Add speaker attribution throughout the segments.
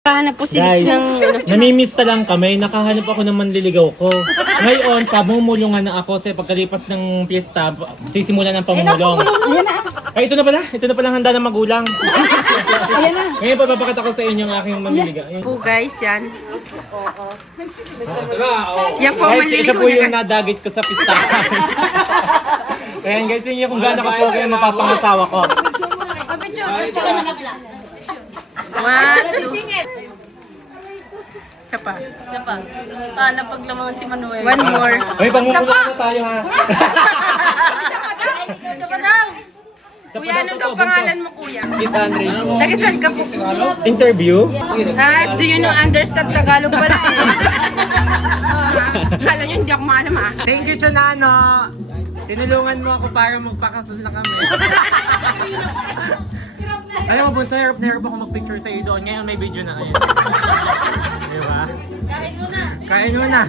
Speaker 1: Paano po si
Speaker 2: Guys,
Speaker 1: Lips ng...
Speaker 2: namimista lang kami. Nakahanap ako ng manliligaw ko. Ngayon, pamumulungan na ako sa pagkalipas ng piyesta. Sisimulan ng pamumulong. Ay, ito na pala. Ito na pala handa ng magulang.
Speaker 1: Ayan na.
Speaker 2: Ngayon, papapakita ko sa inyo ang aking manliligaw.
Speaker 1: Po guys, yan. Yan po,
Speaker 2: Guys, isa
Speaker 1: manliligaw
Speaker 2: po
Speaker 1: niya.
Speaker 2: yung nadagit ko sa pistahan. Ayan guys, yun yung kung gaano ka po kayo mapapangasawa ko.
Speaker 1: One, two. Isa pa.
Speaker 3: Paano pag lamangan si Manuel?
Speaker 1: One more.
Speaker 2: Ay, pamumulong na tayo ha.
Speaker 3: Isa pa daw!
Speaker 1: Kuya, ano daw pangalan mo, kuya? Tagasal ka po.
Speaker 2: Interview?
Speaker 1: Do you know understand Tagalog pala eh? Kala nyo hindi ako maalam ah.
Speaker 2: Thank you, Chonano. Tinulungan mo ako para magpakasal na kami. Alam mo, Bunso, hirap na hirap ako mag-picture sa iyo doon. Ngayon may video na kayo. Diba? Kain muna. Kain muna.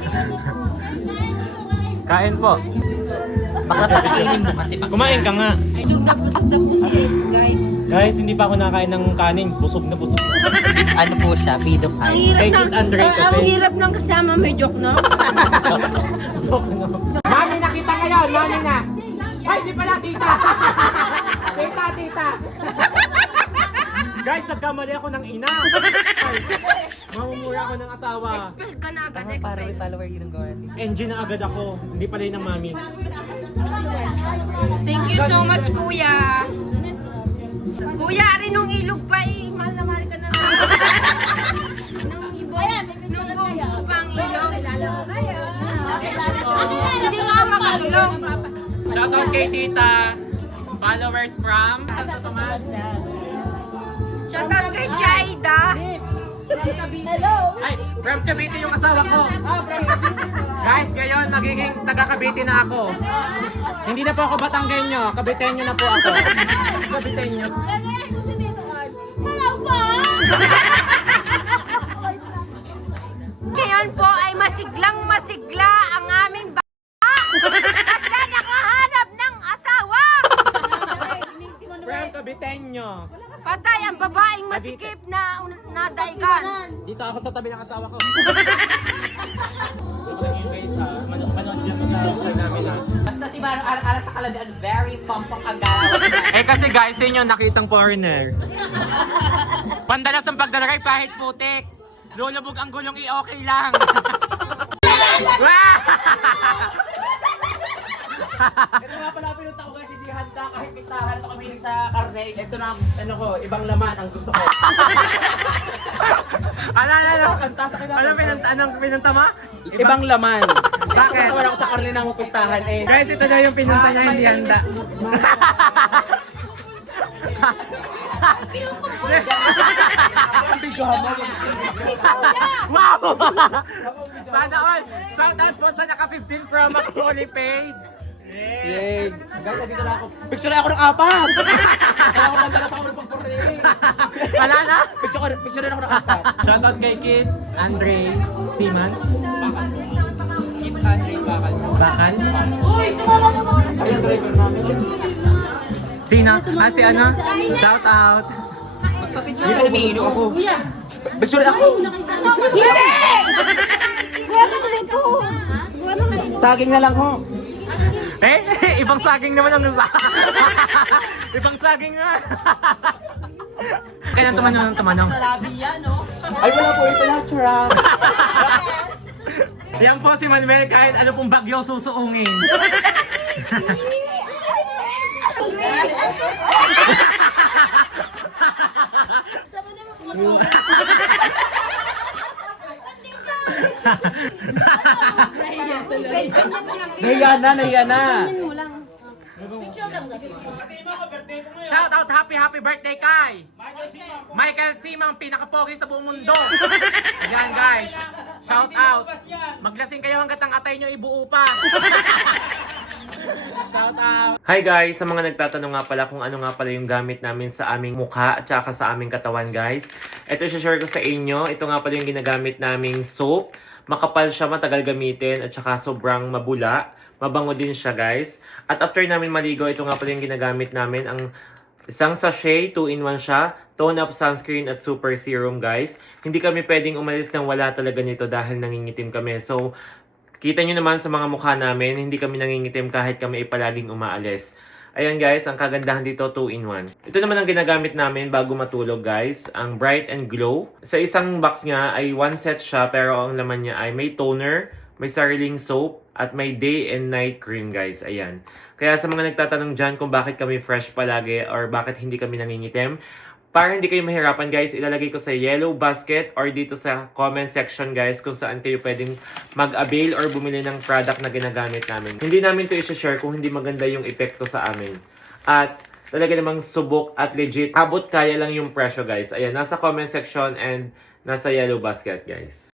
Speaker 2: Kain po. Makapagkainin mo kasi. Kumain ka nga.
Speaker 3: Busog na po si Lips, guys.
Speaker 2: Guys, hindi pa ako nakain ng kanin. Busog na busog.
Speaker 4: Ano po siya?
Speaker 1: Ang
Speaker 4: Pedophile.
Speaker 1: hirap
Speaker 2: Take
Speaker 1: ng,
Speaker 2: it, Andre,
Speaker 1: ang
Speaker 2: kasi.
Speaker 1: hirap ng kasama may joke, no?
Speaker 2: Mami, nakita kayo! Mami na! Ay, di pala, tita! Tita, tita! Guys, nagkamali ako ng ina! Mamumura ako ng asawa.
Speaker 1: Expel ka na agad,
Speaker 4: Para
Speaker 1: expel.
Speaker 4: follower yun ng Gordy.
Speaker 2: NG na agad ako. Hindi pala yun ng mami.
Speaker 1: Thank you so much, kuya. Kuya, rin nung ilog pa eh. Mahal na mahal ka na. Nung gumbo pang ilog. Hindi nga makalog.
Speaker 2: Shoutout kay tita. Followers from Santo Tomas.
Speaker 1: Shoutout kay Jaida.
Speaker 2: Ay, from Cavite yung asawa ko. Guys, ngayon magiging taga Cavite na ako. Hindi na po ako Batanggenyo. Caviteño na po ako. Caviteño.
Speaker 1: Ngayon po ay masiglang masigla ang aming at na nakahanap ng asawa.
Speaker 2: From Caviteño.
Speaker 1: Patay ang babaeng masikip na nadaigan.
Speaker 2: Dito ako sa tabi ng asawa ko. Guys, manood niyo po sa vlog namin ha.
Speaker 4: Basta si Mano ara-ara sa kaladaan, very pampang agaw.
Speaker 2: Eh kasi guys, sa inyo nakitang foreigner. Pandalas ang pagdalagay kahit putik. Lulubog ang gulong i-okay lang.
Speaker 5: Ito nga pala pinunta ko guys, hindi handa kahit pistahan ito kami sa karne. Ito na, ano ko, ibang laman ang gusto ko.
Speaker 2: Ano?
Speaker 5: Kanta sa kinakain.
Speaker 2: Anong pinunta mo?
Speaker 5: Ibang laman.
Speaker 2: Bakit?
Speaker 5: Ito ako sa karne ng pistahan eh.
Speaker 2: Guys, ito na yung pinunta niya, hindi handa. Wow! Sana all! Shoutout po sa naka 15 Pro Max fully paid!
Speaker 5: Yay! Guys, dito na ako. Picture ako ng apat! Kaya ako madalas ako ng pagpurni.
Speaker 2: Wala na?
Speaker 5: Picture na ako ng apat.
Speaker 2: Shoutout kay Kid, Andre, Siman. Kid Andre Bakal. Bakal?
Speaker 5: Ayun, driver namin.
Speaker 2: Sino? Si ano? Shoutout!
Speaker 4: Papicture ka na may ino ako.
Speaker 5: Picture ako! Saging na lang ho.
Speaker 2: Eh, ibang saging naman ang ibang saging nga. Kailan tumanong?
Speaker 5: Ay, wala po ito lahat, chara.
Speaker 2: Yan po si Manuel kahit ano pong bagyo susuungin.
Speaker 5: Nahiya na.
Speaker 2: Shout out happy birthday kay Michael Simang, pinakapogi sa buong mundo. Yan guys. Shout out. Maglasing kayo hanggat ang atay nyo ibuo pa. Shout out. Hi guys, sa mga nagtatanong nga pala kung ano nga pala yung gamit namin sa aming mukha at saka sa aming katawan guys. Ito share ko sa inyo. Ito nga pala yung ginagamit naming soap. Makapal siya, matagal gamitin at saka sobrang mabula. Mabango din siya guys. At after namin maligo, ito nga pala yung ginagamit namin, ang Isang sachet, 2-in-1 siya. Tone Up Sunscreen at Super Serum, guys. Hindi kami pwedeng umalis nang wala talaga nito dahil nangingitim kami. So, kita nyo naman sa mga mukha namin, hindi kami nangingitim kahit kami palaging umaalis. Ayan guys, ang kagandahan dito, 2-in-1. Ito naman ang ginagamit namin bago matulog guys, ang Bright and Glow. Sa isang box nga ay 1 set siya pero ang laman niya ay may toner, may sariling soap, at may day and night cream guys. Ayan. Kaya sa mga nagtatanong dyan kung bakit kami fresh palagi or bakit hindi kami nangingitim, para hindi kayo mahirapan guys, ilalagay ko sa yellow basket or dito sa comment section guys kung saan kayo pwedeng mag-avail or bumili ng product na ginagamit namin. Hindi namin to i-share kung hindi maganda yung epekto sa amin. At talaga namang subok at legit. Abot kaya lang yung presyo guys. Ayan, nasa comment section and nasa yellow basket guys.